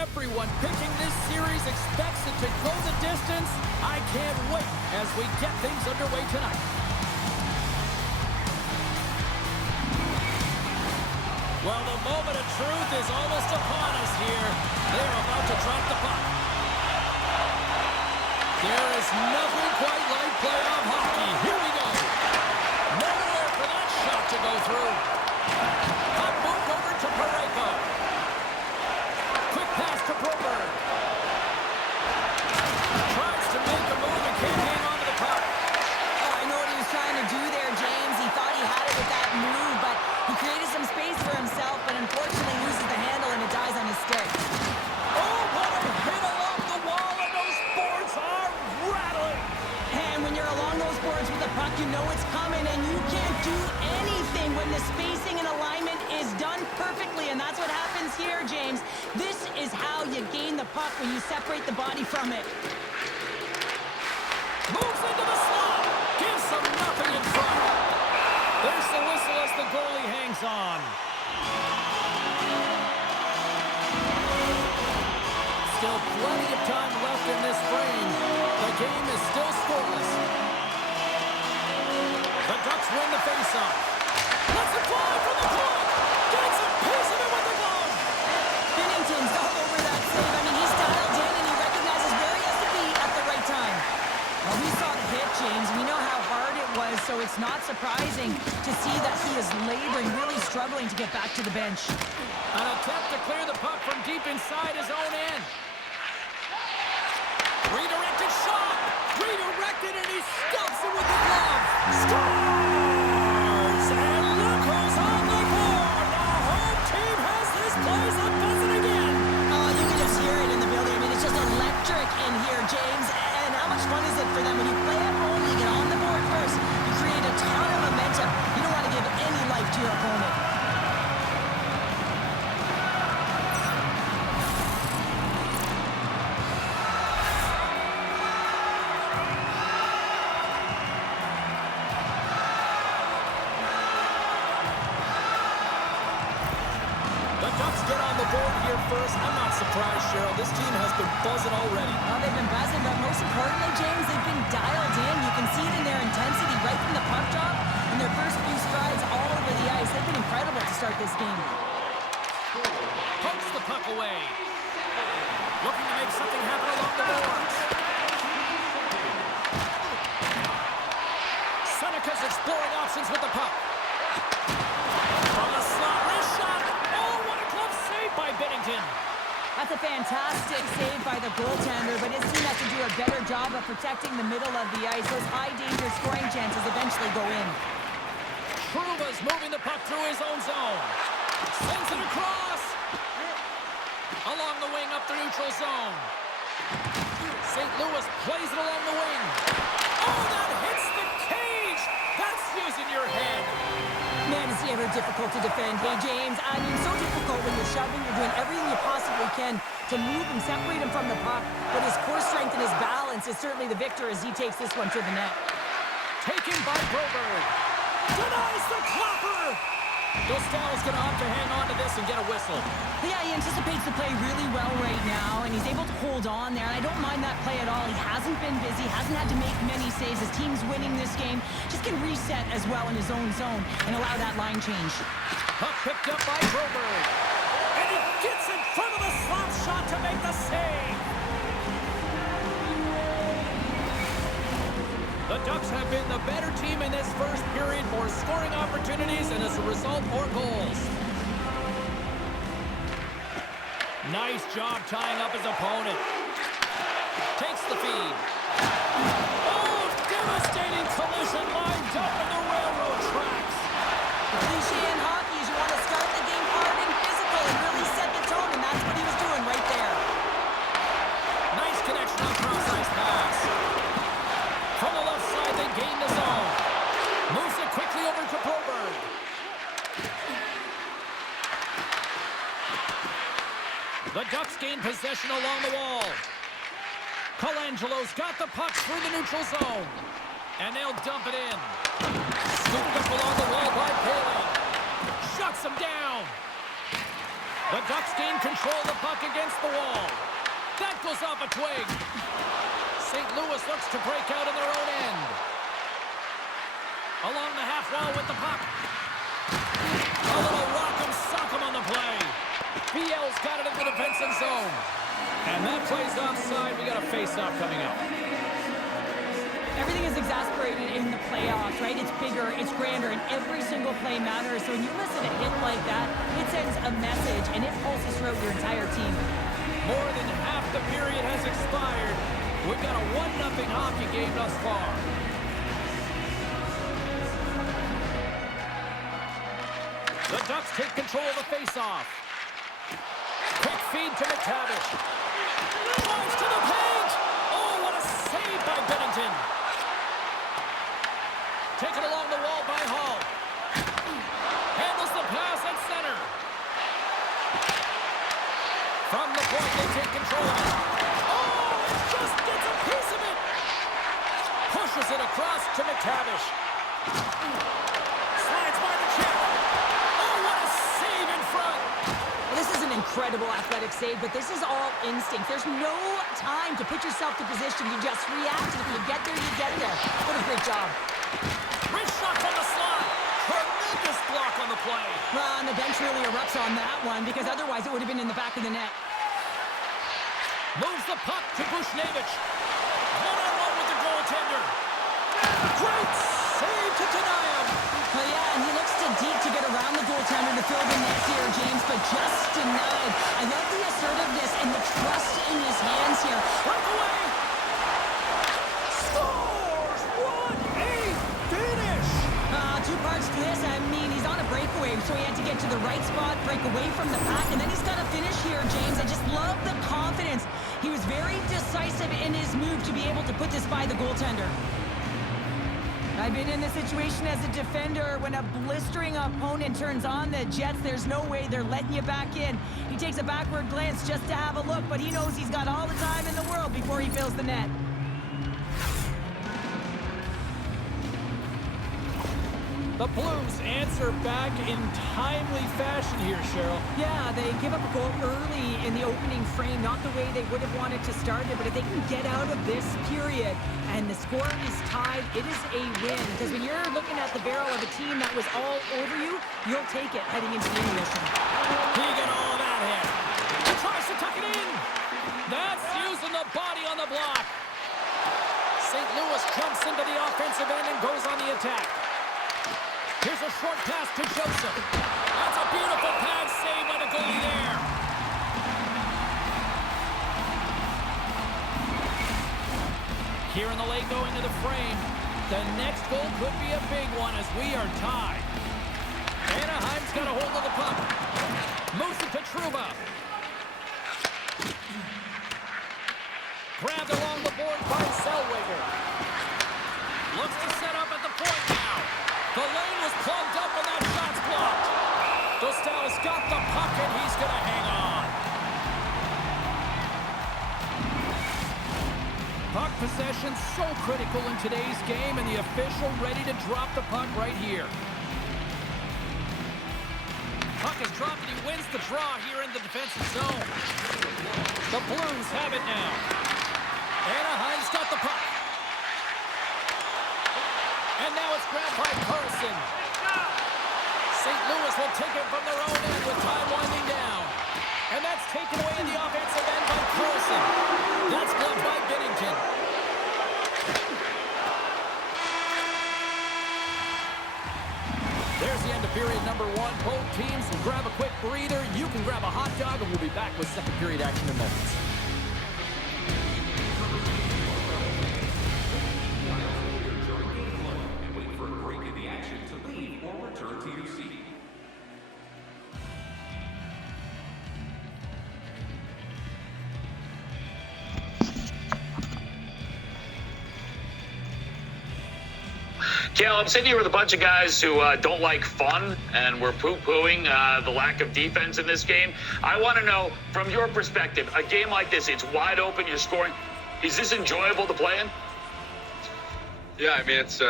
Everyone picking this series expects it to go the distance. I can't wait as we get things underway tonight. Well, the moment of truth is almost upon us here. They're about to drop the puck. There is nothing quite like playoff hockey. Here we go. Nowhere for that shot to go through. Puck moved over to Parayko. Quick pass to Broberg. Tries to make a move and can't hang on to the puck. Oh, I know what he was trying to do there, James. He thought he had it with that move, but he created some space for himself, but unfortunately loses the handle and it dies on his stick. Oh, what a hit along the wall, and those boards are rattling. And when you're along those boards with the puck, you know it's coming, and you can't do anything when the spacing and alignment is done perfectly, and that's what happens here, James. This is how you gain the puck, when you separate the body from it. Moves into the slot. Gives them nothing in front. There's the whistle as the goalie hangs on. Still plenty of time left in this frame. The game is still scoreless. The Ducks win the faceoff. Let's it fly from the point. Gets a piece of it with the glove. Binnington's all over that save. I mean, he's dialed in and he recognizes where he has to be at the right time. Well, we saw the hit, James. We know how hard it was, so it's not surprising to see that he is laboring, really struggling to get back to the bench. An attempt to clear the puck from deep inside his own end. Redirected shot. Redirected, and he stuffs it with the glove. Scores! And look who's on the board. The home team has this place a buzzing again. Oh, you can just hear it in the building. I mean, it's just electric in here, James. And how much fun is it for them when you play at home, you get on the board first, you create a ton of momentum. You don't want to give any life to your opponent. The Ducks get on the board here first. I'm not surprised, Cheryl. This team has been buzzing already. Well, they've been buzzing, but most importantly, James, they've been dialed in. You can see it in their intensity right from the puck drop and their first few strides all over the ice. They've been incredible to start this game. Pokes the puck away. Looking to make something happen along the boards. Seneca's exploring options with the puck. From the slot, wrist shot. Oh, what a glove save by Binnington. That's a fantastic save by the goaltender, but his team has to do a better job of protecting the middle of the ice. Those high-danger scoring chances eventually go in. Truba's moving the puck through his own zone. Sends it across. Along the wing, up the neutral zone. St. Louis plays it along the wing. Oh, that hits the cage. That's using your head. Man, is he ever difficult to defend. Hey, James, I mean, so difficult when you're shoving, you're doing everything you possibly can to move him, separate him from the puck. But his core strength and his balance is certainly the victor as he takes this one to the net. Taken by Broberg. Denies the clapper. Dostal's going to opt to hang on to this and get a whistle. Yeah, he anticipates the play really well right now, and he's able to hold on there. And I don't mind that play at all. He hasn't been busy, hasn't had to make many saves. His team's winning this game. Just can reset as well in his own zone and allow that line change. Puck picked up by Broberg. And he gets in front of the slot shot to make the save. The Ducks have been the better team in this first period, more scoring opportunities, and as a result, more goals. Nice job tying up his opponent. Takes the feed. Oh, devastating collision lined up in the railroad tracks. The cliche in hockey is you want to start the game hard and physical and really set the tone, and that's what he was doing right there. Nice connection on cross-ice pass. From the left side, they gain the zone. Moves it quickly over to Broberg. The Ducks gain possession along the wall. Colangelo's got the puck through the neutral zone. And they'll dump it in. Scooped up along the wall by Paling. Shuts him down. The Ducks gain control of the puck against the wall. That goes off a twig. St. Louis looks to break out in their own end. Along the half wall with the puck. A little rock'em sock'em on the play. BL's got it in the defensive zone. And that play's offside. We got a face-off coming up. Everything is exasperated in the playoffs, right? It's bigger, it's grander, and every single play matters. So when you listen to a hit like that, it sends a message, and it pulses throughout your entire team. More than half the period has expired. We've got a 1-0 hockey game thus far. The Ducks take control of the face-off. Quick feed to McTavish. Drives to the paint. Oh, what a save by Bennington. Taken along the wall by Hall. Handles the pass at center. From the point, they take control of it. Oh, it just gets a piece of it. Pushes it across to McTavish. Slides by the chip. Oh, what a save in front. Well, this is an incredible athletic save, but this is all instinct. There's no time to put yourself to position. You just react, and if you get there, you get there. What a great job. Wrist shot from the slot. Tremendous block on the play. Well, and the bench really erupts on that one, because otherwise it would have been in the back of the net. Moves the puck to Bushnevich. One-on-one with the goaltender. Great save to deny him. Well, yeah, and he looks too deep to get around the goaltender to fill the net here, James, but just denied. I love the assertiveness and the trust in his hands here. Breakaway. Scores. What a finish. Two parts to this. I mean, he's on a breakaway, so he had to get to the right spot, break away from the pack, and then he's got to finish here, James. I just love the confidence. He was very decisive in his move to be able to put this by the goaltender. I've been in this situation as a defender. When a blistering opponent turns on the Jets, there's no way they're letting you back in. He takes a backward glance just to have a look, but he knows he's got all the time in the world before he fills the net. The Blues answer back in timely fashion here, Cheryl. Yeah, they give up a goal early in the opening frame, not the way they would have wanted to start it, but if they can get out of this period and the score is tied, it is a win. Because when you're looking at the barrel of a team that was all over you, you'll take it heading into the intermission. He got all that hit. He tries to tuck it in. That's using the body on the block. St. Louis jumps into the offensive end and goes on the attack. Here's a short pass to Joseph. That's a beautiful pad save by the goalie there. Here in the lane going to the frame. The next goal could be a big one as we are tied. Anaheim's got a hold of the puck. Moves it to Trouba. Grabbed along the board by Zellweger. Looks to set up at the point now. The lane was plugged up and that shot's blocked. Dostal's got the puck and he's going to hang on. Puck possession so critical in today's game, and the official ready to drop the puck right here. Puck is dropped and he wins the draw here in the defensive zone. The Blues have it now. Anaheim's got the puck. And now it's grabbed by Carlson. St. Louis will take it from their own end with time winding down. And that's taken away in the offensive end by Carlson. That's blocked by Bennington. There's the end of period number one. Both teams will grab a quick breather. You can grab a hot dog, and we'll be back with second period action in moments. Cal, I'm sitting here with a bunch of guys who don't like fun, and we're poo-pooing the lack of defense in this game. I want to know, from your perspective, a game like this, it's wide open, you're scoring. Is this enjoyable to play in? Yeah, I mean, it's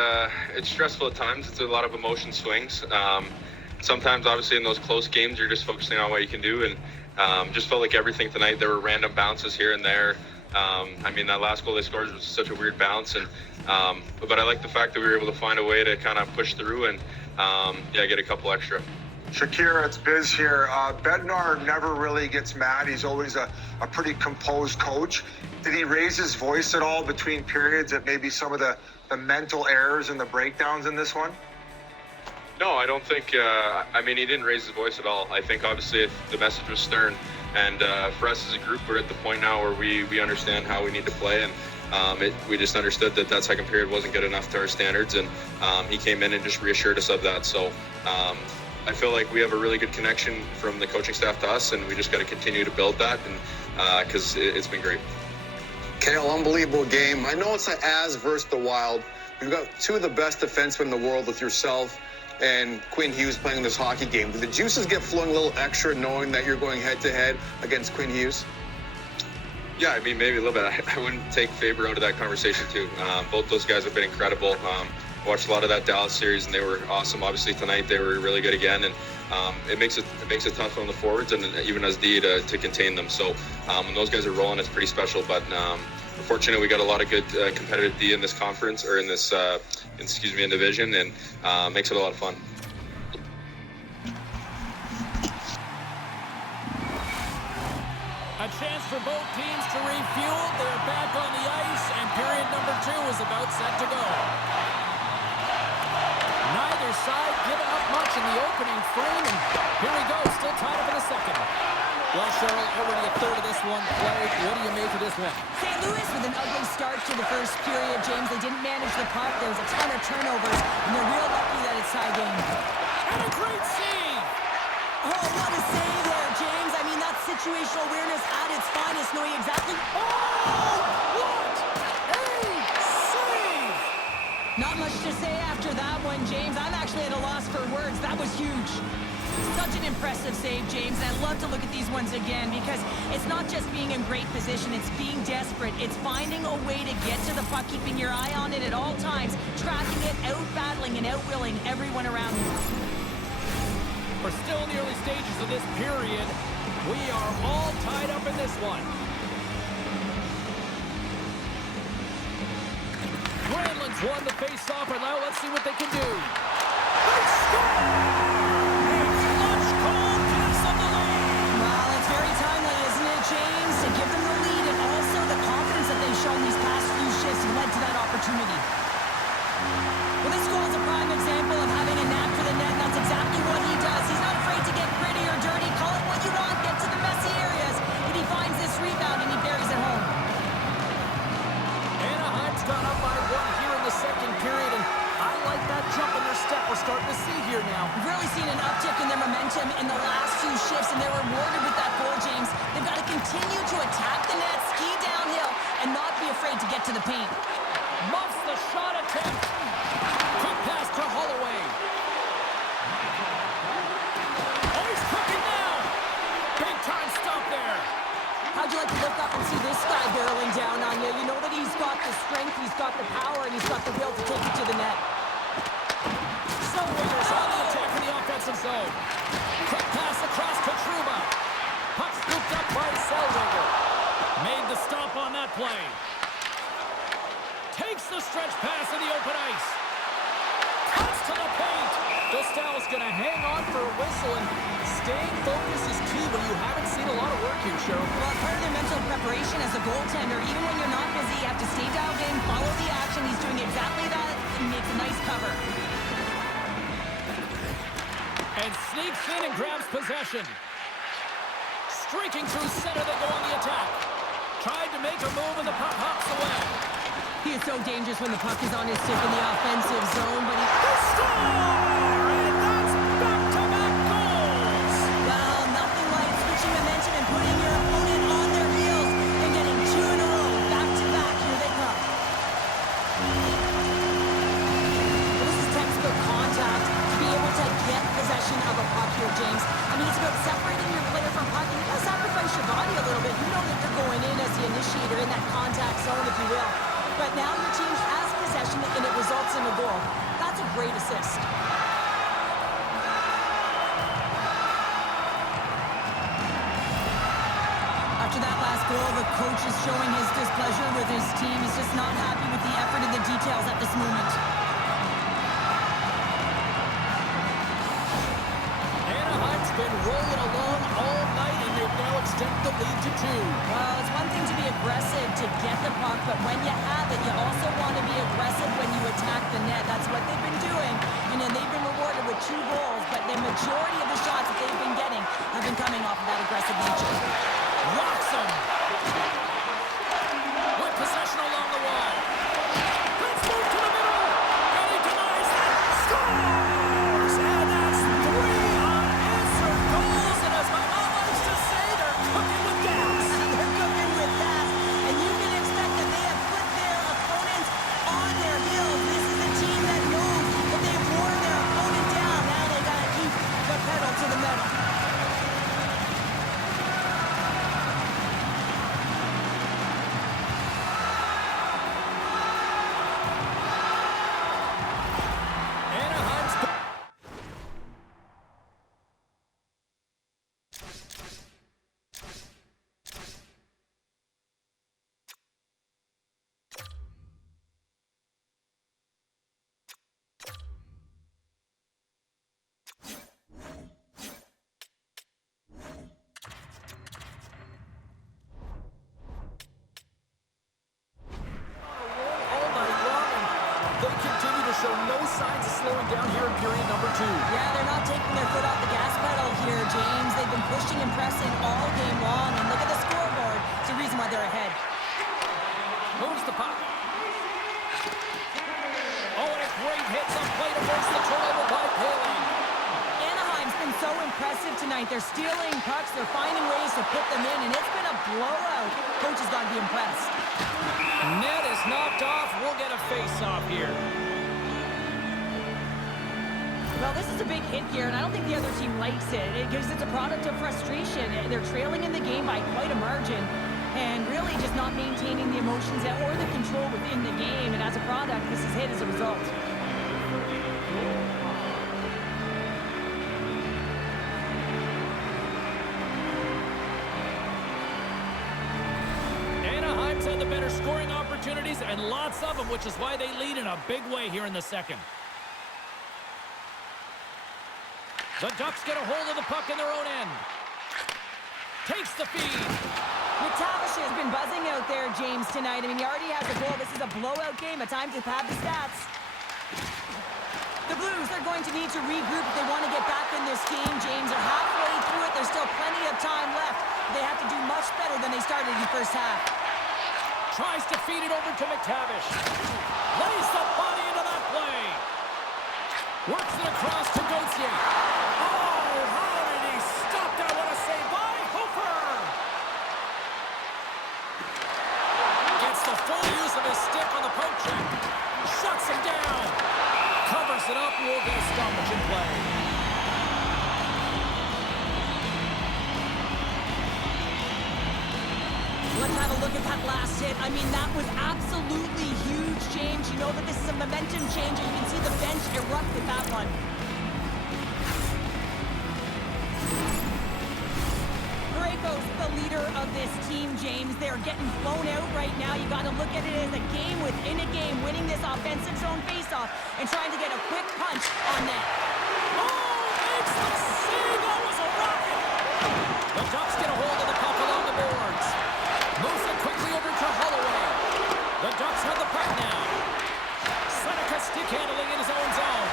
stressful at times. It's a lot of emotion swings. Sometimes, obviously, in those close games, you're just focusing on what you can do, and just felt like everything tonight. There were random bounces here and there. I mean, that last goal they scored was such a weird bounce, and but I like the fact that we were able to find a way to kind of push through and get a couple extra. Shakira, it's Biz here. Bednar never really gets mad. He's always a pretty composed coach. Did he raise his voice at all between periods at maybe some of the mental errors and the breakdowns in this one? No, I don't think, I mean, he didn't raise his voice at all. I think obviously the message was stern, and for us as a group, we're at the point now where we understand how we need to play, and we just understood that second period wasn't good enough to our standards, and he came in and just reassured us of that. So I feel like we have a really good connection from the coaching staff to us, and we just got to continue to build that, and because it's been great. Kale, unbelievable game. I know it's not as versus the Wild. You've got two of the best defensemen in the world with yourself and Quinn Hughes playing this hockey game. Do the juices get flowing a little extra knowing that you're going head-to-head against Quinn Hughes? Yeah, I mean, maybe a little bit. I wouldn't take Faber out of that conversation, too. Both those guys have been incredible. Watched a lot of that Dallas series, and they were awesome. Obviously, tonight they were really good again, and it makes it tough on the forwards and even as D to contain them. So when those guys are rolling, it's pretty special. But we're fortunate we got a lot of good competitive D in this conference, or in this, in division, and makes it a lot of fun. A chance for both teams to refuel. They're back on the ice, and period number 2 is about set to go. Neither side giving up much in the opening frame, and here we go, still tied up in the second. Well, Cheryl, already a third of this one played. What do you make of this one? St. Louis with an ugly start to the first period, James. They didn't manage the puck. There was a ton of turnovers, and they're real lucky that it's tie game. And a great save! Oh, what a save there, James. I mean, that's situational awareness at its finest, knowing exactly... Oh, what a save! Not much to say after that one, James. I'm actually at a loss for words. That was huge. Such an impressive save, James. And I'd love to look at these ones again because it's not just being in great position. It's being desperate. It's finding a way to get to the puck, keeping your eye on it at all times, tracking it, out-battling and out-willing everyone around you. We're still in the early stages of this period. We are all tied up in this one. Granlund's won the face-off, and now let's see what they can do. They score! It's lunch cold, gives them the lead. Well, it's very timely, isn't it, James? To give them the lead and also the confidence that they've shown these past few shifts led to that opportunity. Well, this goal is a prime example of having a knack for the net. That's exactly what he does. He's not afraid to get gritty or dirty. Call it what you want. Get to the messy areas. And he finds this rebound and he buries it home. Anaheim's gone up by 1 here in the second period, and I like that jump in their step we're starting to see here now. We've really seen an uptick in their momentum in the last few shifts, and they're rewarded with that goal, James. They've got to continue to attack the net, ski downhill, and not be afraid to get to the paint. Muffs the shot attempt. Quick pass to Holloway. Oh, he's cooking now. Big time stop there. How'd you like to look up and see this guy barreling down on you? You know that he's got the strength, he's got the power, and he's got the will to take it to the net. Zellweger's on the attack in the offensive zone. Quick pass across to Trouba. Puck scooped up by Zellweger. Made the stop on that play. Takes the stretch pass in the open ice. Cuts to the paint. Dostal's going to hang on for a whistle, and staying focused is key when you haven't seen a lot of work here, Cheryl. Well, part of their mental preparation as a goaltender, even when you're not busy, you have to stay dialed in, follow the action. He's doing exactly that, and makes a nice cover. And sneaks in and grabs possession. Streaking through center, they go on the attack. Tried to make a move, and the puck hops away. He is so dangerous when the puck is on his stick in the offensive zone, but he... They score! And that's back-to-back goals! Well, nothing like switching momentum and putting your opponent on their heels and getting 2 in a row. Back-to-back, here they come. Well, this is textbook contact. To be able to get possession of a puck here, James. I mean, it's about separating your player from puck. You gotta sacrifice your body a little bit. You know that you're going in as the initiator in that contact zone, if you will. But now your team has possession and it results in a goal. That's a great assist. goal, the coach is showing his displeasure with his team. He's just not happy with the effort and the details at this moment. Anaheim's been rolling along all night, and they've now extended the lead to 2. Well, it's one thing to be aggressive to get the puck, but when you have it, you also want to be aggressive when you attack the net. That's what they've been doing, and then they've been rewarded with 2 goals, but the majority of the shots that they've been getting have been coming off of that aggressive nature. Rocks him. With possession along the wall. Let's move to the middle. And he denies that. Scores! And that's 3 unanswered goals. And as my mom likes to say, they're cooking with gas. They're cooking with that, and you can expect that they have put their opponents on their heels. This is a team that knows that they've worn their opponent down. Now they got to keep the pedal to the metal. Anaheim's... all night long, and they continue to show no signs of slowing down here in period number 2. Yeah, they're not taking their foot off the gas pedal here, James. They've been pushing and pressing all game long, and look at the scoreboard. It's the reason why they're ahead. Moves the puck. Oh, and a great hit. Some play to force the turnover by Paling. Anaheim's been so impressive tonight. They're stealing pucks. They're finding ways to put them in, and it's been a blowout. Coach has got to be impressed. Net is knocked off. We'll get a face-off here. Well, this is a big hit here, and I don't think the other team likes it because it's a product of frustration. They're trailing in the game by quite a margin and really just not maintaining the emotions or the control within the game, and as a product, this is hit as a result. Anaheim's had the better scoring opportunities and lots of them, which is why they lead in a big way here in the second. The Ducks get a hold of the puck in their own end. Takes the feed. McTavish has been buzzing out there, James, tonight. I mean, he already has a goal. This is a blowout game. A time to pad the stats. The Blues are going to need to regroup if they want to get back in this game, James. They're halfway through it. There's still plenty of time left. They have to do much better than they started in the first half. Tries to feed it over to McTavish. Lays the body into that play. Works it across to Gauthier. Oh, how did he stop that? What a save by Hofer. Gets the full use of his stick on the poke check. Shuts him down. Covers it up. We'll get a stoppage in play. Let's have a look at that last hit. I mean, that was absolutely huge, James. You know that this is a momentum changer. You can see the bench erupt with that one. Graco's the leader of this team, James. They're getting blown out right now. You got to look at it as a game within a game, winning this offensive zone faceoff and trying to get a quick punch on net. Oh, makes the save. That was a rocket. The Ducks get a hold of the puck along the boards. Moves it quickly over to Holloway. The Ducks have the puck now. Seneca stick handling in his own zone.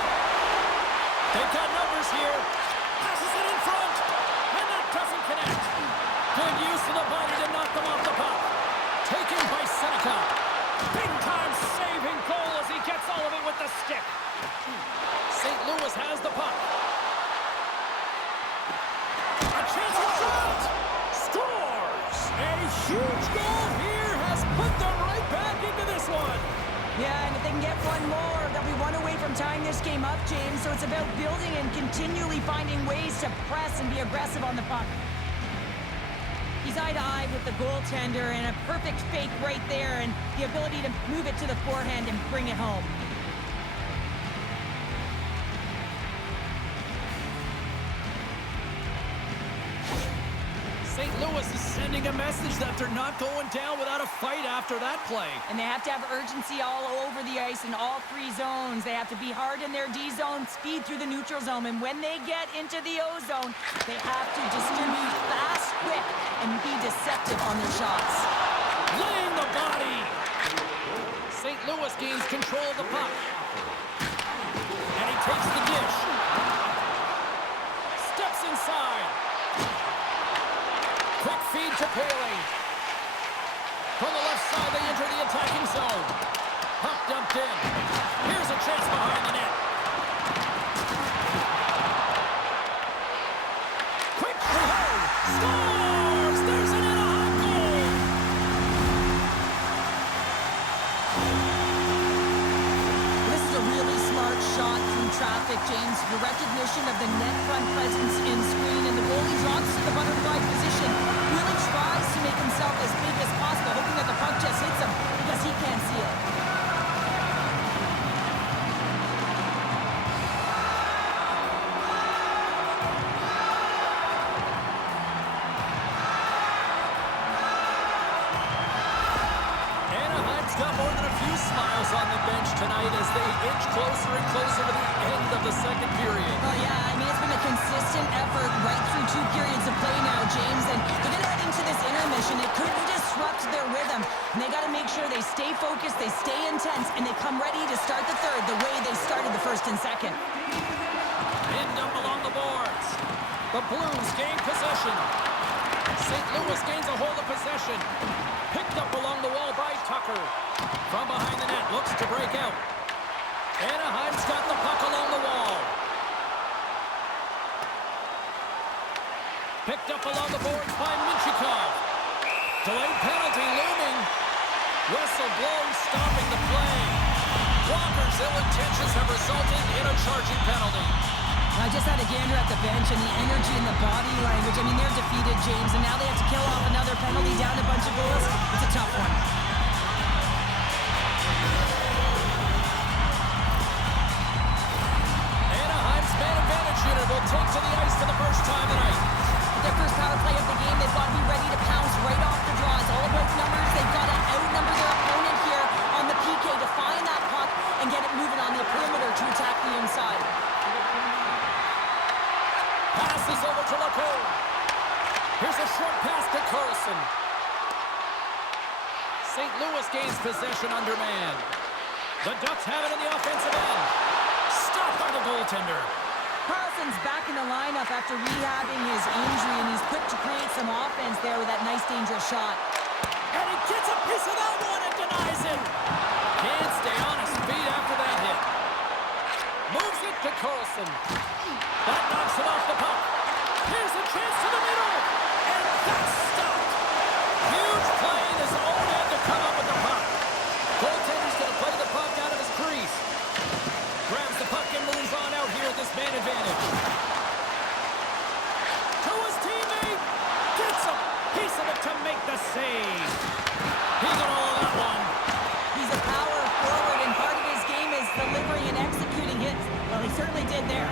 They've got numbers here. Passes it in front. And that doesn't connect. Good use of the body to knock them off the puck. Taken by Seneca. Big time saving goal as he gets all of it with the stick. St. Louis has the puck. A chance at shot. Scores! A huge goal here has put them right back into this one. Yeah, and if they can get one more, they'll be one away from tying this game up, James. So it's about building and continually finding ways to press and be aggressive on the puck. He's eye-to-eye with the goaltender, and a perfect fake right there, and the ability to move it to the forehand and bring it home. St. Louis is sending a message that they're not going down without a fight after that play. And they have to have urgency all over the ice in all three zones. They have to be hard in their D zone, speed through the neutral zone, and when they get into the O zone, they have to distribute fast, quick, and be deceptive on their shots. Laying the body. St. Louis gains control of the puck. And he takes the dish. Steps inside. Quick feed to Paley. From the left side, they enter the attacking zone. Puck dumped in. Here's a chance behind the net. Quick throw. Scores! There's an Anaheim goal. This is a really smart shot through traffic, James. The recognition of the net front presence in screen, and the goalie drops to the butterfly position. Really tries to make himself as big as possible, hoping that the puck just hits him because he can't see it. Anaheim's got more than a few smiles on the bench tonight as they inch closer and closer to the end of the second period. Oh, yeah, I mean, it's been a consistent effort right through two periods of play now, James, and they're going to head into this intermission. It could disrupt their rhythm, and they got to make sure they stay focused, they stay intense, and they come ready to start the third the way they started the first and second. Pinned up along the boards. The Blues gain possession. St. Louis gains a hold of possession. Picked up along the wall by Tucker. From behind the net, looks to break out. Anaheim's got the puck along the wall. Picked up along the boards by Minchikov. Delayed penalty looming. Whistle blown, stopping the play. Walker's ill intentions have resulted in a charging penalty. I just had a gander at the bench, and the energy and the body language, I mean, they're defeated, James, and now they have to kill off another penalty, down a bunch of goals. It's a tough one. Anaheim's man advantage unit will take to the ice for the first time tonight. Their first power play of the game, they've got to be ready to pounce right off the draw. It's all about numbers. They've got to outnumber their opponent here on the PK to find that puck and get it moving on the perimeter to attack the inside. Passes over to Lacombe. Here's a short pass to Carlson. St. Louis gains possession under man. The Ducks have it in the offensive end. Stopped by the goaltender. Carlson's back in the lineup after rehabbing his injury, and he's quick to create some offense there with that nice, dangerous shot. And he gets a piece of that one and denies it. Can't stay on his feet after that hit. Moves it to Carlson. That knocks him off the puck. Here's a chance to the middle. And that's stopped. Huge play in his own end to come up with the puck. Goaltender's going to play the puck out of his crease. Grabs the puck and moves on out here at this man advantage. To his teammate. Gets a piece of it to make the save. He got all of that one. He's a power forward, and part of his game is delivering and executing hits. Well, he certainly did there.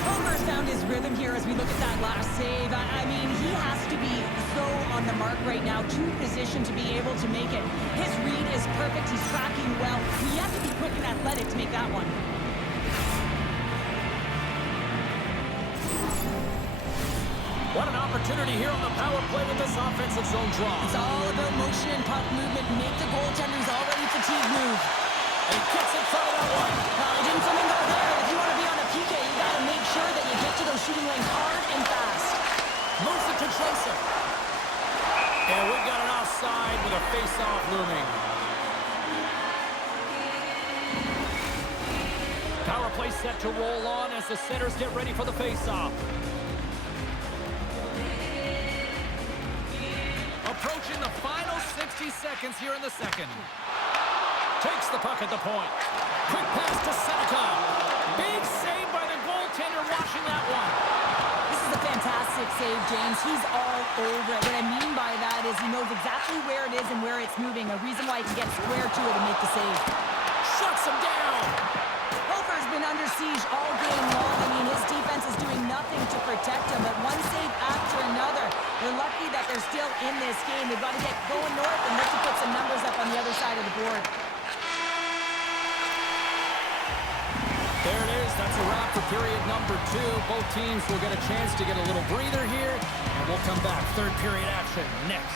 Homer's found his rhythm here as we look at that last save. I mean, he has to be so on the mark right now, to position to be able to make it. His read is perfect. He's tracking well. You have to be quick and athletic to make that one. What an opportunity here on the power play with this offensive zone draw. It's all about motion and puck movement. Make the goaltender's already fatigued move. And he gets in front of that one. Well, he didn't flamingo there. If you want to be on a PK, you got to make sure that you get to those shooting lanes hard and fast. Moves it to Joseph. And we've got an offside with a face-off looming. Power play set to roll on as the centers get ready for the face-off. Approaching the final 60 seconds here in the second. Takes the puck at the point. Quick pass to Seneca. Big save by the goaltender watching that one. This is a fantastic save, James. He's all over it. What I mean by that is he knows exactly where it is and where it's moving. A reason why he can get square to it and make the save. Shuts him down. Hofer's been under siege all game long. I mean, his defense is doing nothing to protect him, but one save after another. in this game. They've got to get going north and look to put some numbers up on the other side of the board. There it is. That's a wrap for period number 2. Both teams will get a chance to get a little breather here, and we'll come back. Third period action next.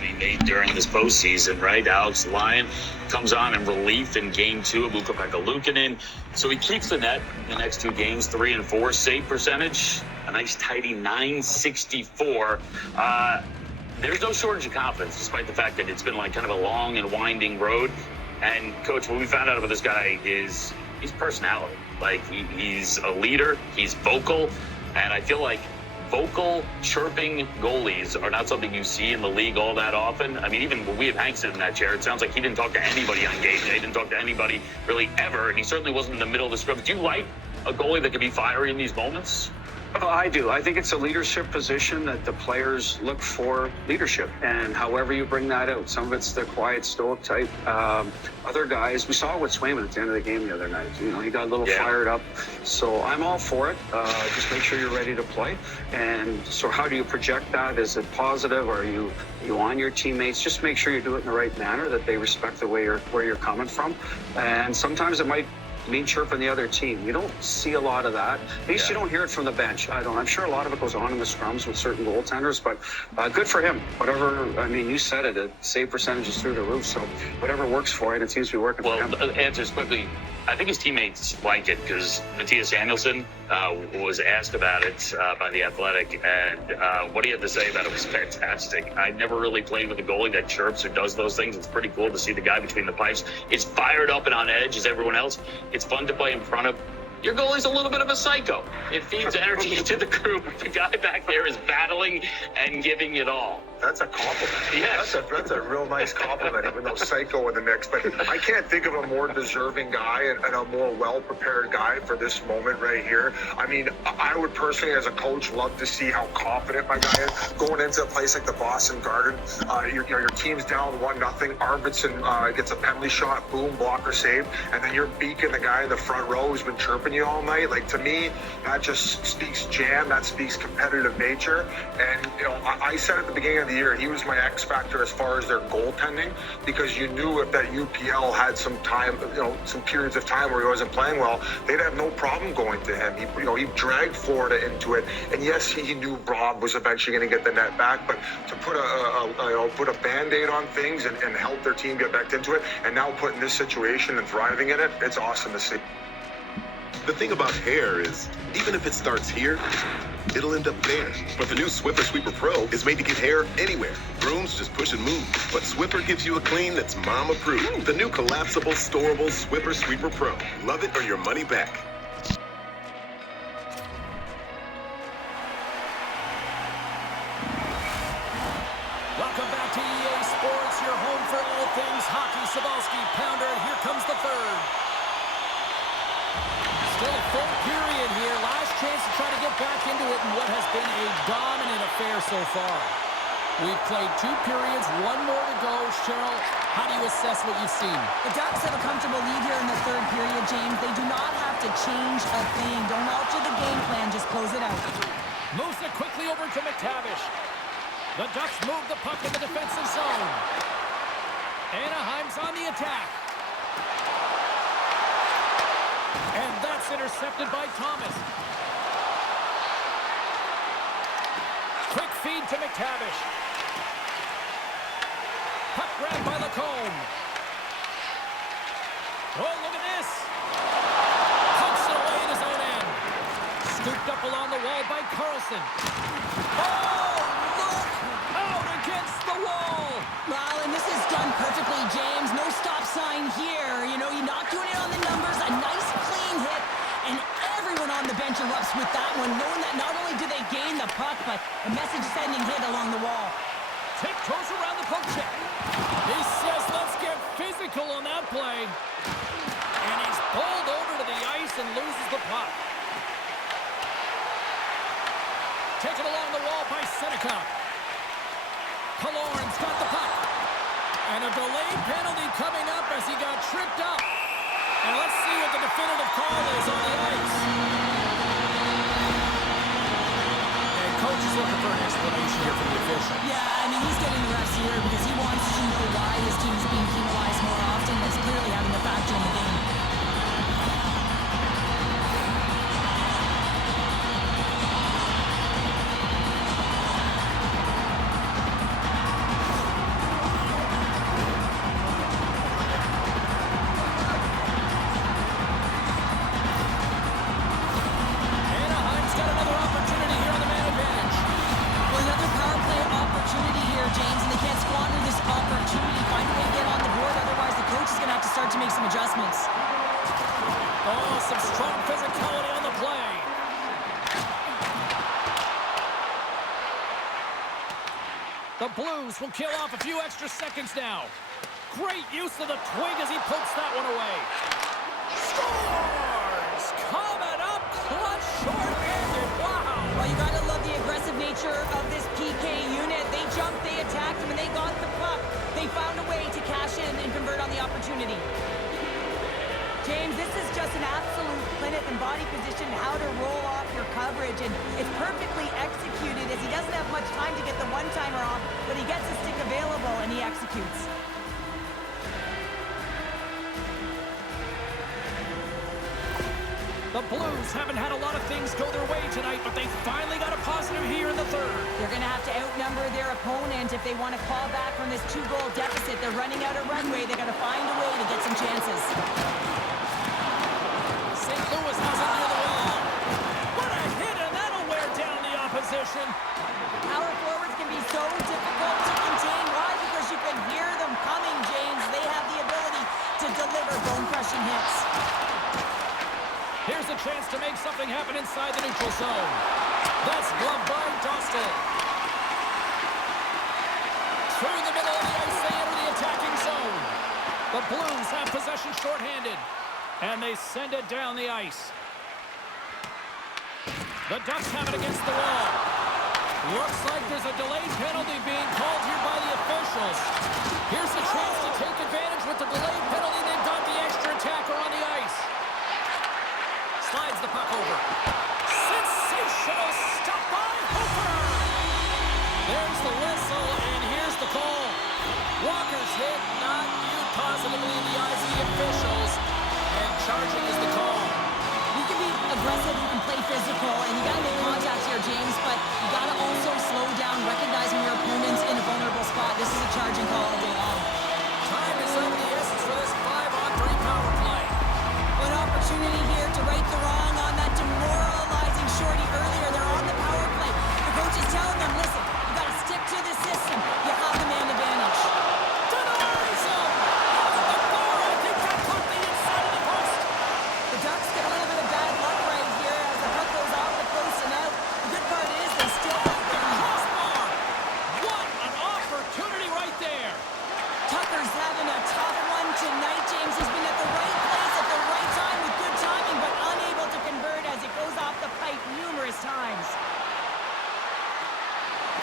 He made during this postseason, right? Alex Lyon comes on in relief in game 2 of Ukko-Pekka Luukkonen. So he keeps the net in the next 2 games, 3 and 4. Save percentage, a nice tidy .964. There's no shortage of confidence, despite the fact that it's been like kind of a long and winding road. And Coach, what we found out about this guy is his personality. Like he's a leader, he's vocal, and I feel like vocal, chirping goalies are not something you see in the league all that often. I mean, even when we have Hank sitting in that chair, it sounds like he didn't talk to anybody on game day. He didn't talk to anybody really ever, and he certainly wasn't in the middle of the scrum. Do you like a goalie that can be fiery in these moments? Oh, I do. I think it's a leadership position that the players look for leadership, and however you bring that out. Some of it's the quiet, stoic type. Other guys, we saw it with Swayman at the end of the game the other night. You know, he got a little fired up. So I'm all for it. Just make sure you're ready to play. And so how do you project that? Is it positive? Are you on your teammates? Just make sure you do it in the right manner, that they respect the way where you're coming from. And sometimes it might mean chirping the other team. You don't see a lot of that. At least you don't hear it from the bench. I'm sure a lot of it goes on in the scrums with certain goaltenders, but good for him. Whatever, I mean, you said it, save percentage is through the roof, so whatever works for it, it seems to be working for him. Well, answers quickly. I think his teammates like it because Matthias Danielson was asked about it by The Athletic, and what he had to say about it was fantastic. I never really played with a goalie that chirps or does those things. It's pretty cool to see the guy between the pipes. It's fired up and on edge as everyone else. It's fun to play in front of. Your goalie's a little bit of a psycho. It feeds energy to the group. The guy back there is battling and giving it all. That's a compliment. Yes. That's a real nice compliment, even though psycho in the mix. But I can't think of a more deserving guy and a more well-prepared guy for this moment right here. I mean, I would personally, as a coach, love to see how confident my guy is. Going into a place like the Boston Garden, your team's down 1-0. Arvidsson gets a penalty shot, boom, blocker save, and then you're beaking the guy in the front row who's been chirping you all night. Like, to me, that just speaks jam. That speaks competitive nature. And, you know, I said at the beginning of the year, he was my X factor as far as their goaltending, because you knew if that UPL had some time, you know, some periods of time where he wasn't playing well, they'd have no problem going to him. He dragged Florida into it, and yes, he knew Bob was eventually going to get the net back, but to put a Band-Aid on things and help their team get back into it, and now put in this situation and thriving in it, it's awesome to see. The thing about hair is, even if it starts here, it'll end up there. But the new Swiffer Sweeper Pro is made to get hair anywhere. Brooms just push and move. But Swiffer gives you a clean that's mom-approved. The new collapsible, storable Swiffer Sweeper Pro. Love it or your money back. Welcome back to EA Sports, your home for all things hockey. Cybulski, pounder, here comes the third. Still a full period here. Last chance to try to get back into it in what has been a dominant affair so far. We've played 2 periods, 1 more to go. Cheryl, how do you assess what you've seen? The Ducks have a comfortable lead here in the third period, James. They do not have to change a thing. Don't alter the game plan. Just close it out. Moves it quickly over to McTavish. The Ducks move the puck in the defensive zone. Anaheim's on the attack. And that's intercepted by Thomas. Quick feed to McTavish. Puck grabbed by Lacombe. Oh, look at this. Punks it away in his own end. Scooped up along the wall by Carlson. Oh, look! Out against the wall. Well, and this is done perfectly, James. No stop sign here. You know, you're not doing it on the numbers. A nice clean hit. And everyone on the bench erupts with that one, knowing that not only do they gain the puck, but a message-sending hit along the wall. Tiptoes around the poke check. He says, let's get physical on that play. And he's pulled over to the ice and loses the puck. Taken along the wall by Seneca. Killorn's got the puck. And a delayed penalty coming up as he got tripped up. And let's see what the definitive call is on the ice. And coach is looking for an explanation here from the official. Yeah, I mean, he's getting the refs here because he wants to know why his team is being penalized more often. That's clearly having a factor in the game. Anaheim's got another opportunity here on the man advantage. Well, another power play opportunity here, James, and they can't squander this opportunity. Find a way to get on the board, otherwise the coach is going to have to start to make some adjustments. Oh, some strong physicality on the play. The Blues will kill off a few extra seconds now. Great use of the twig as he pokes that one away. Scores! Coming up clutch short-handed. Wow! Well, you got to love the aggressive nature of this PK unit. They jumped, they attacked him, and they got the puck. They found a way to cash in and convert on the opportunity. James, this is just an absolute clinic and body position, how to roll off your coverage, and it's perfectly executed as he doesn't have much time to get the one-timer off, but he gets his stick available and he executes. The Blues haven't had a lot of things go their way tonight, but they finally got a positive here in the third. They're going to have to outnumber their opponent if they want to claw back from this 2-goal deficit. They're running out of runway. They got to find a way to get some chances. St. Louis has it near the wall. What a hit, and that'll wear down the opposition. Power forwards can be so difficult to contain. Why? Because you can hear them coming, James. They have the ability to deliver bone-crushing hits. Here's a chance to make something happen inside the neutral zone. That's gloved by Dostal. Through the middle of the ice, they enter the attacking zone. The Blues have possession shorthanded, and they send it down the ice. The Ducks have it against the wall. Looks like there's a delayed penalty being called here by the officials. Here's a chance to take advantage with the delayed penalty. They've got the extra attacker on the ice. Slides the puck over. Sensational stop by Hooper. There's the whistle, and here's the call. Walker's hit, not viewed positively in the eyes of the officials. And charging is the call. You can be aggressive, you can play physical, and you got to make contact here, James, but you got to also slow down, recognizing your opponent's in a vulnerable spot. This is a charging call all day long. Time is of the essence for this 5-on-3 power play. An opportunity here to right the wrong on that demoralizing shorty earlier. They're on the power play. The coach is telling them, listen, you got to stick to the system. You have the man advantage. Denies him! Off the bar, I think that caught the inside of the post. The Ducks get a little bit of bad luck right here as the puck goes off the post and out. The good part is they still have the lead. Crossbar! What an opportunity right there! Tucker's having a tough one tonight, James. He's been at the right place at the right time with good timing, but unable to convert as it goes off the pipe numerous times.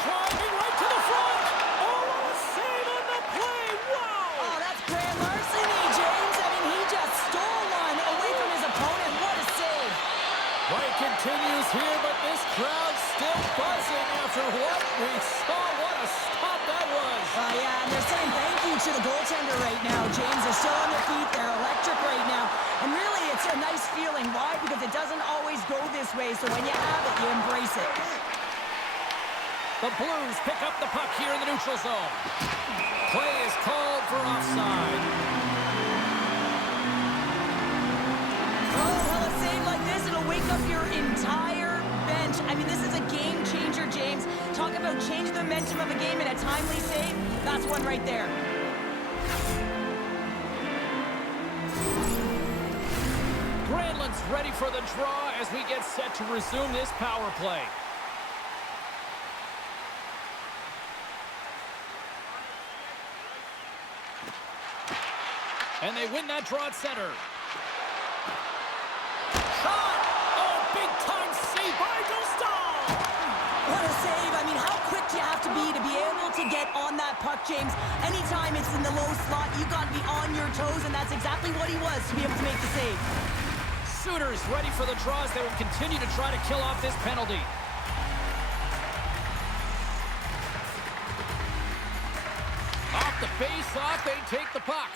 Driving right to the front! Oh, what a save on the play! Wow! Oh, that's grand larceny, James. I mean, he just stole one away from his opponent. What a save. Play continues here, but this crowd's still buzzing after what we saw. What a stop that was! Yeah, and they're saying thank you to the goaltender right now, James. They're still on their feet. They're electric right now. And really, it's a nice feeling. Why? Because it doesn't always go this way, so when you have it, you embrace it. The Blues pick up the puck here in the neutral zone. Play is called for offside. Oh, well, a save like this, it'll wake up your entire bench. I mean, this is a game changer, James. Talk about changing the momentum of a game in a timely save. That's one right there. Granlund's ready for the draw as we get set to resume this power play. And they win that draw at center. Shot! Oh, big time save by Dostal! Oh, to get on that puck, James. Anytime it's in the low slot, you got to be on your toes, and that's exactly what he was to be able to make the save. Sooners ready for the draws. They will continue to try to kill off this penalty. Off the face-off, they take the puck.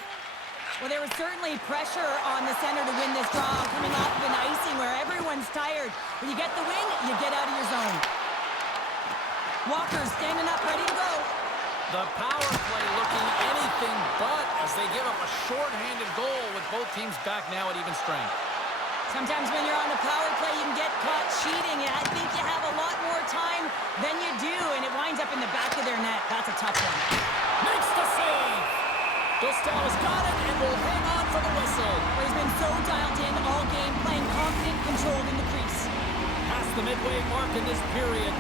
Well, there was certainly pressure on the center to win this draw, coming off of an icing where everyone's tired. When you get the win, you get out of your zone. Walker's standing up, ready to go. The power play looking anything but as they give up a short-handed goal with both teams back now at even strength. Sometimes when you're on a power play, you can get caught cheating, and I think you have a lot more time than you do, and it winds up in the back of their net. That's a tough one. Makes the save. Gustav's got it and will hang on for the whistle. Well, he's been so dialed in all game, playing confident, controlled in the crease. Past the midway mark in this period.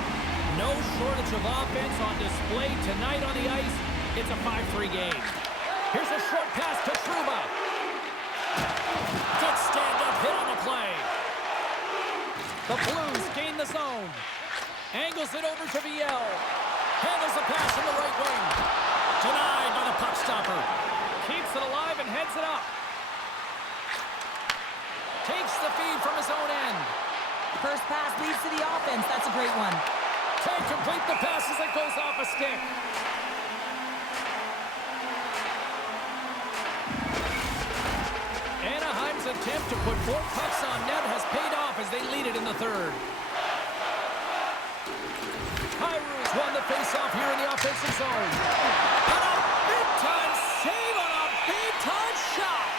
No shortage of offense on display tonight on the ice. It's a 5-3 game. Here's a short pass to Trouba. Good stand-up hit on the play. The Blues gain the zone. Angles it over to Viel. Handles the pass in the right wing. Denied by the puck stopper. Keeps it alive and heads it up. Takes the feed from his own end. First pass leads to the offense. That's a great one. Can't complete the pass as it goes off a stick. Anaheim's attempt to put 4 pucks on net has paid off as they lead it in the third. Kyrie's won the faceoff here in the offensive zone. And a big-time save on a big-time shot.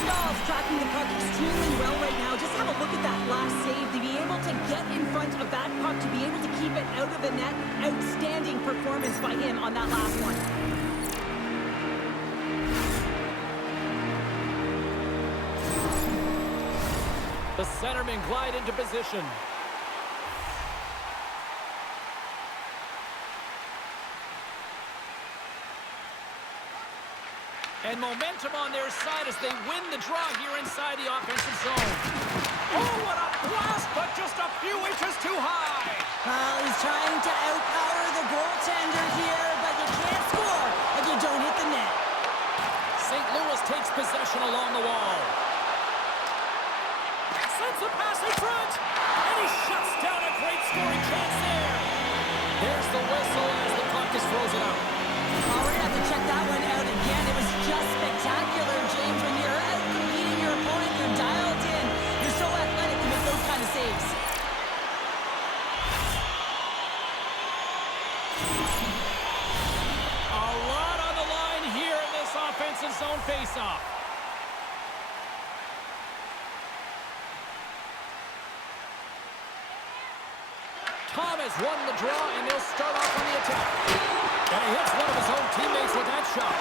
Stahl's tracking the puck extremely well right now. Just have a look at that last save. To be able to get in front of that puck, to be able to keep it out of the net, outstanding performance by him on that last one. The centermen glide into position. And momentum on their side as they win the draw here inside the offensive zone. Oh, what a blast, but just a few inches too high. Well, he's trying to outpower the goaltender here, but you can't score if you don't hit the net. St. Louis takes possession along the wall. Sends the pass in front, and he shuts down a great scoring chance there. There's the whistle as the puck is frozen out. Oh, we're going to have to check that one out again. It was just spectacular, James. When you're out competing your opponent, you're dialed in. You're so athletic to make those kind of saves. A lot on the line here in this offensive zone faceoff. Thomas won the draw, and they'll start off on the attack. And he hits one of his own teammates with that shot.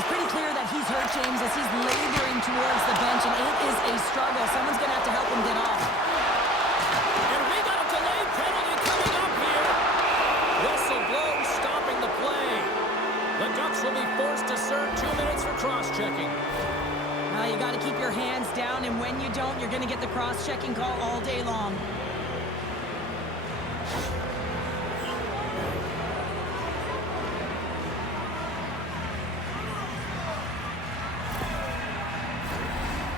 It's pretty clear that he's hurt, James, as he's laboring towards the bench, and it is a struggle. Someone's going to have to help him get off. And we got a delayed penalty coming up here. Whistle blows, stopping the play. The Ducks will be forced to serve 2 minutes for cross-checking. Well, you got to keep your hands down, and when you don't, you're going to get the cross-checking call all day long.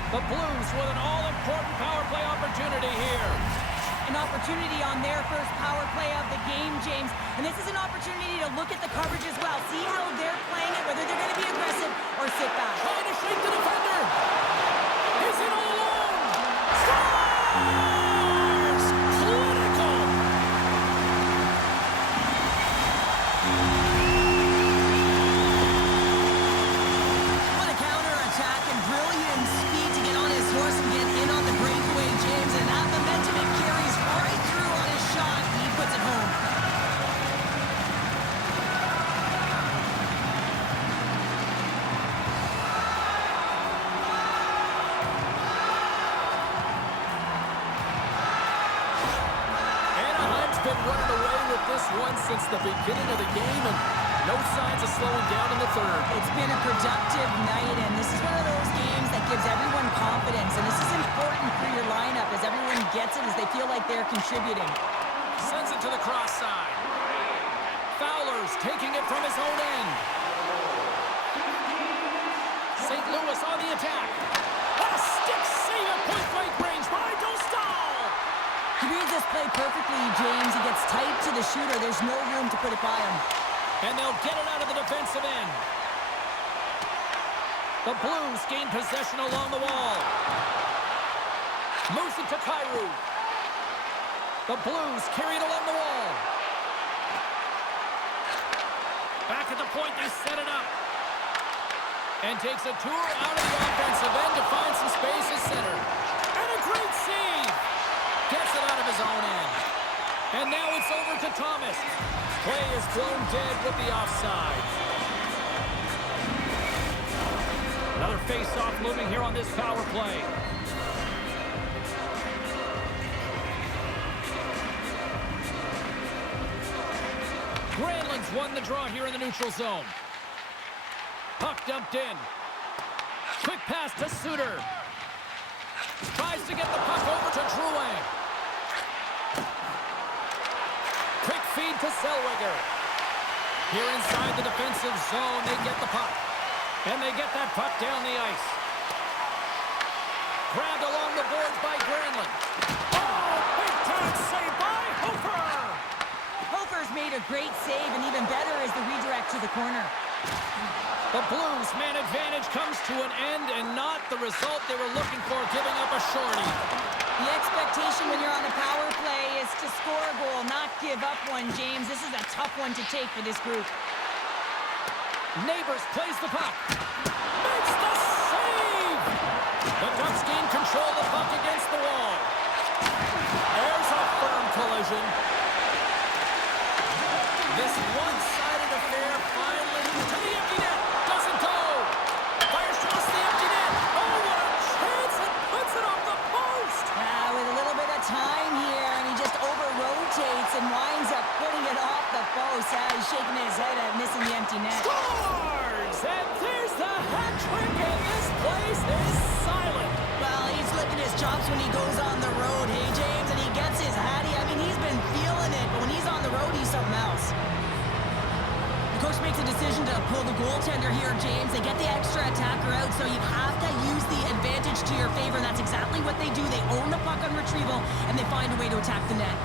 The Blues with an all-important power play opportunity here. An opportunity on their first power play of the game, James. And this is an opportunity to look at the coverage as well. See how they're playing it, whether they're going to be aggressive or sit back. Trying to shake the defender. Is it all alone? Scores! Clinical! What a counter-attack and brilliant speed to get on his horse and get in on the breakaway, James. And that momentum it carries right through on his shot. He puts it home. Anaheim's been running away with this one since the beginning of the game, and no signs of slowing down in the third. It's been a productive night, and this is one of those games that gives everyone confidence. And this is important for your lineup as everyone gets it, as they feel like they're contributing. Sends it to the cross side. Fowler's taking it from his own end. St. Louis on the attack. What a stick save at point-blank range by Dostal. He reads this play perfectly, James. He gets tight to the shooter. There's no room to put it by him. And they'll get it out of the defensive end. The Blues gain possession along the wall. Moves it to Kyrou. The Blues carry it along the wall. Back at the point, they set it up. And takes a tour out of the offensive end to find some space at center. And a great save. Gets it out of his own end. And now it's over to Thomas. Play is thrown dead with the offside. Another face-off looming here on this power play. Granlund's won the draw here in the neutral zone. Puck dumped in. Quick pass to Suter. Tries to get the puck over to Drouin. Quick feed to Zellweger. Here inside the defensive zone, they get the puck. And they get that puck down the ice. Grabbed along the boards by Granlund. Oh, big time save by Hofer. Hofer's made a great save, and even better is the redirect to the corner. The Blues' man advantage comes to an end, and not the result they were looking for, giving up a shorty. The expectation when you're on a power play is to score a goal, not give up one, James. This is a tough one to take for this group. Neighbors plays the puck. Makes the save! The Ducks gain control of the puck against the wall. There's a firm collision. This one-sided affair finally to the empty net. Doesn't go. Fires towards the empty net. Oh, what a chance! It puts it off the post. With a little bit of time here, and he just over-rotates and winds up putting it off the post. He's shaking his head at missing the empty net. Scores! And there's the hat trick, and this place is silent. Well, he's licking his chops when he goes on the road, hey, James, and he gets his hattie. I mean, he's been feeling it, but when he's on the road, he's something else. The coach makes a decision to pull the goaltender here, James. They get the extra attacker out, so you have to use the advantage to your favor, and that's exactly what they do. They own the puck on retrieval, and they find a way to attack the net.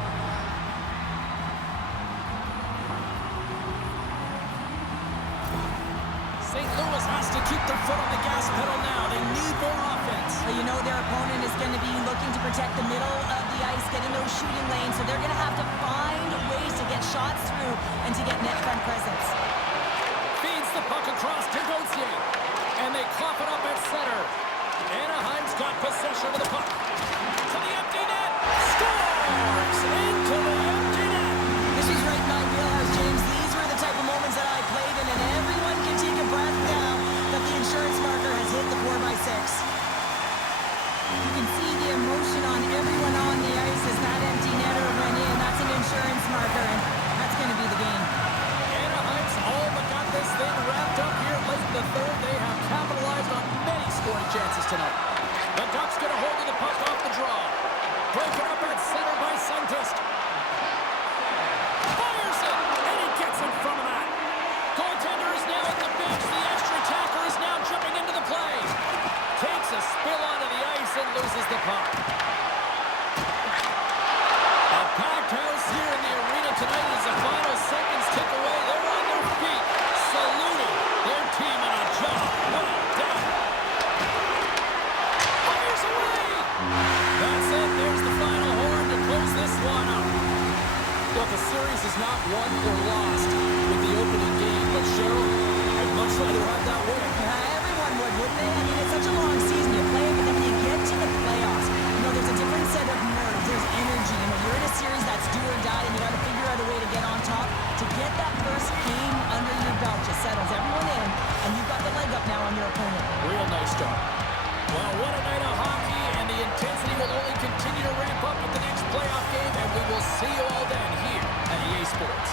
St. Louis has to keep their foot on the gas pedal now. They need more offense. Well, you know their opponent is going to be looking to protect the middle of the ice, get in those shooting lanes, so they're going to have to find ways to get shots through and to get net front presence. Feeds the puck across to Gauthier. And they cough it up at center. Anaheim's got possession of the puck. To the empty net. Scores! Into the empty net. This is right in my wheelhouse, James. These were the type of moments that I played in, and everyone can take a breath now that the insurance marker has hit the 4x6. You can see the emotion on everyone on the ice as that empty netter went in. That's an insurance marker, and that's going to be the game. Anaheim's all but got this thing wrapped up here late in the third. They have capitalized on many scoring chances tonight. The Ducks get a hold of the puck off the draw. Broken up at center by Sundqvist. Fires it, and he gets in front of that. Goaltender is now at the bench. The extra attacker is now jumping into the play. Takes a spill onto the ice and loses the puck. A packed house here in the arena tonight as the final seconds tick away. They're on their feet, saluting their team on a job well done. Fires away! That's it. There's the final horn to close this one up. Look, the series is not won or lost with the opening game, but Cheryl, I'd much rather have that win. Everyone would, wouldn't they? I mean, it's such a long season. You play it, but then when you get to the playoffs, you know, there's a different set of nerves. There's energy. You know, you're in a series that's do or die, and you got to figure out a way to get on top. To get that first game under your belt just settles everyone in, and you've got the leg up now on your opponent. Real nice job. Well, what a night of hockey, and the intensity will only continue to ramp up with the next playoff game, and we will see you all then here at EA Sports.